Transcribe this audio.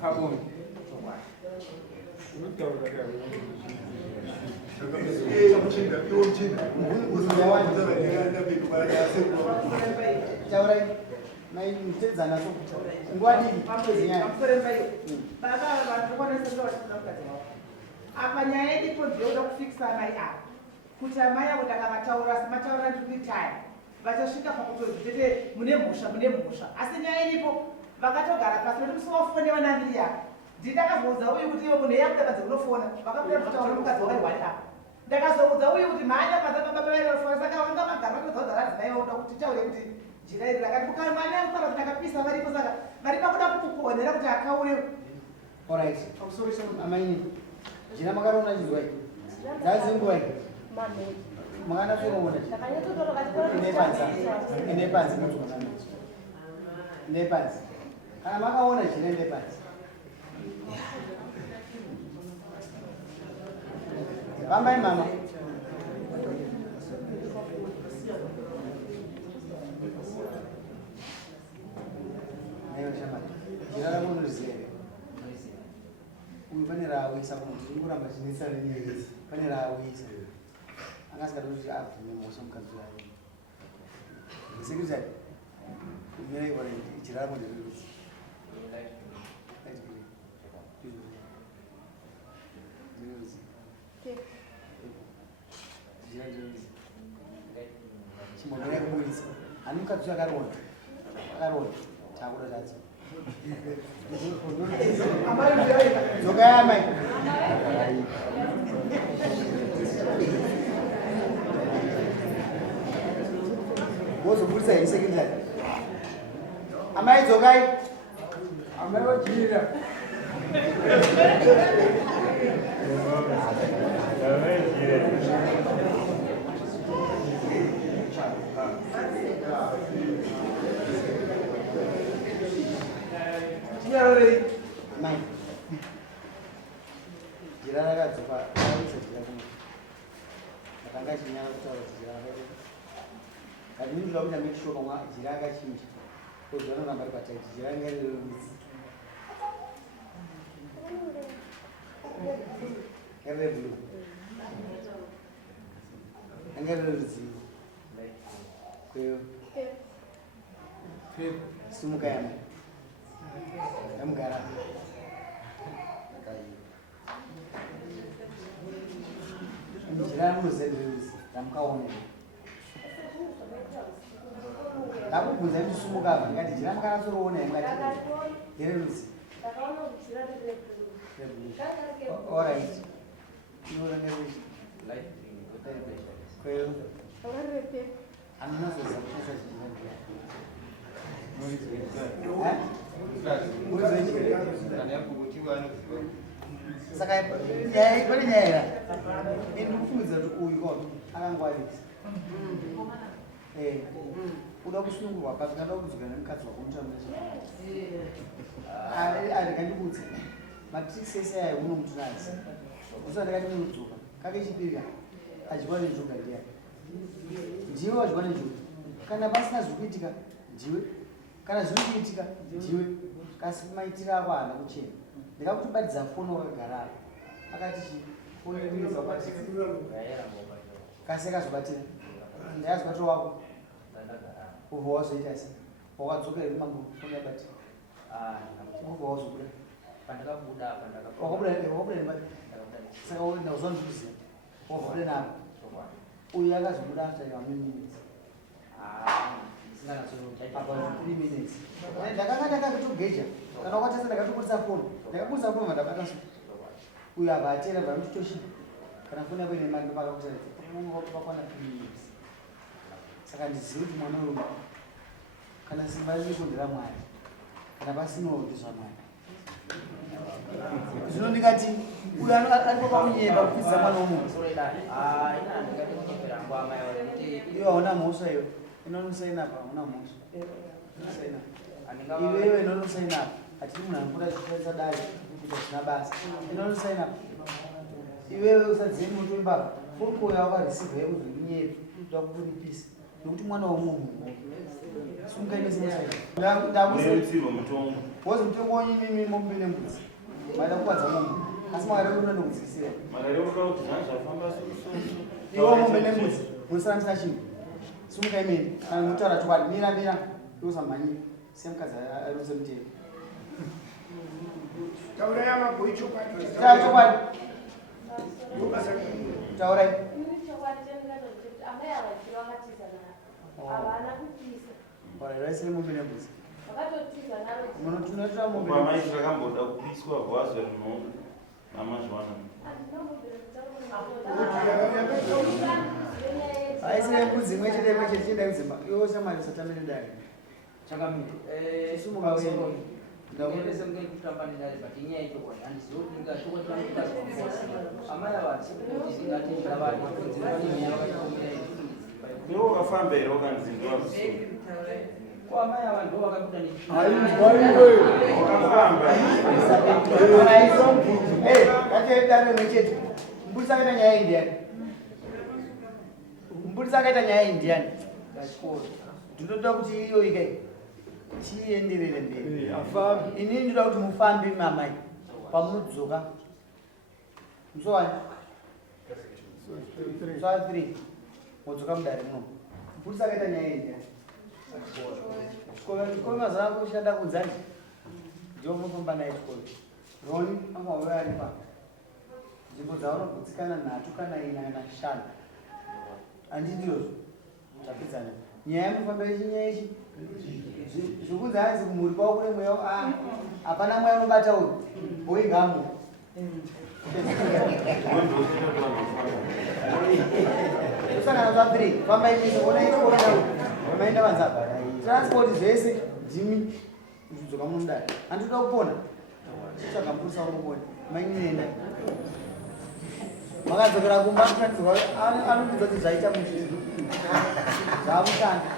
paBonde. Apa nyaya iripo ndinoda kufikisa mai apa kuti amai avo ndakavataura ndikuitaya vachasvika pakuti tete mune mhosva asi nyaya iripo vakatogara pasi kuti musivafone vanambiri apa ndidakazoudza uyu kuti iwe munhu yakudakadza kunofona vakabuda kutaura mukadzi wavaiwani apa ndakazoudza uyu kuti mhanya pazapapapavainofona saka vanga magara vatodzaudza radzimai oda kuti taure kuti njira iri rakati kukamani anotara kuti ndakapisa varipo saka vari pakuda kukukonera kuti akaure. Alright. Amaini. Jina makarona jizwai. Zazi ngwai. Mangana sura mona. Inepanzi mutu mwana. Inepanzi. Kana makaona jina inepanzi. Bamba mama. Ayo shamba. Jina la mwana rizere. Panera awisa kuti nguramba chinesa renyezi panera awisa angasikati kuti abvume mhosva mukadzi wayo sekretary kumira iwara ichiraramo ndererudzi chimbonera kubudisa ani mukadzi akaronda chakuda chadzo Zoga mai. Bozo pulisa yi secondary. Amai zogai. Amai wajira. Mai. Jira ragazzi qua, jira come. Akanga chinyana kutaura jira ragazzi. Kati ndinoda kuti make sure kama jira akachinja. Kozwana namba pataiti jira ngari rumisi. Ngari blue. Ngari ruzivo. Kweyo. Sumuka yama. Amgara. Jira muzenzi tamkaone. Ndakubvunza kuti sumuka apa ngati jira makana soroona ngati. Yeruzi. Ndakaona kuti jira reble. Alright. Iwo rangaruzi. Light green. Kweyo. Already. Anna sasa jira. Saka yai kwani nyaya ndikufunza kuti uyu kodwa akangwarisa uda kusunungurwa pasi kada kudzika nemukadzi wako mutamisa ari kandibudza matriksi ese aya unomutunazi usati kati munodzoka kake chipirika adyiwa nenjoka ndiya ndiwe wadyiwa nenjoka kana pasina zvikuitika ndiwe kana zviri kuitika ndiwe kasi maitiro ako haana kuchena ndikakutobatidza foni wakagara akati foni kasi akazobatira ndayazobatra wako ubva wazoita sei wakadzoka here kumangu foni yabatira ubva wazobuda wakabuda nemati saka ndauziva ndikuziva wakabuda navo uyu akazobuda after how many minutes about 3 minutes. Ndakanga ndakatogeja kana wakatasa ndakatobudisa foni ndakabudisa foni mandabata so uyu abatera vamutoshina kana foni yako ine mari pakakutaridza pakwana 3 minutes saka ndizive kuti mwana uyu kana simba riri kundira mwari kana pasinoodizva mwari zvino ndikati uyu aripo pakunyepa kupfidza mwana womunhu iwe hauna mhosva iyo inonosaina apa hauna mhosva iwewe inonosaina apa hatiri munhu anokuda zvichaisa dare kuita zvina basa inonosaina apa iwewe usadzive moto wembavha furikuya wakarisivha yekuzvinyepa toda kukuripisa nokuti mwana womunhu wozi mutengo wenyu mimi mombe nembudzi maida kukwadza mombe asi mwakada kuenda ndokudzikisira iwo mombe nembudzi munosanganisira chinhu simuka imene kana mutaura chokwadi mira ndosamhanyi semukadzi aruse mutero chokwadi taurai raisire mombe nembudzi munotunotora mombe zvakamboda kupiswa gwazo rino amazvana aisire mbudzi imwe chete chienda kudzimba iwo shamari usatamire dare sumuka iwo wakafambira wakanzindwa mbudzi akaita nyaya indiani ndinoda kuti iyo ikai chienderere mberi inini ndoda kuti mufambe mamai pamunodzoka musowani 3 modzoka mudare muno mbudzi akaita nyaya indiani chikolo mazana kushanda kunzani ndio mufamba naye chikolo roni amauya ari pa nzvimbo dzavanogutsikana 3 kana 4 kana 5 andindiyozvo tapidzana nyaya yemufamba yechinyaya ichi zvokunzi hanzi kumhuri kwavo kune mweya hapana mweya unobata uyu boigamo osangana zva3 famba imise ona ichikoro vamaenda vanzapa transport zvese ndimi zvidzoka munodare handitoda kupona saka mbusa unopona maininoenda makadzokera kumba kuratidza anobudza kuti zvaita mushizvo zvamushanda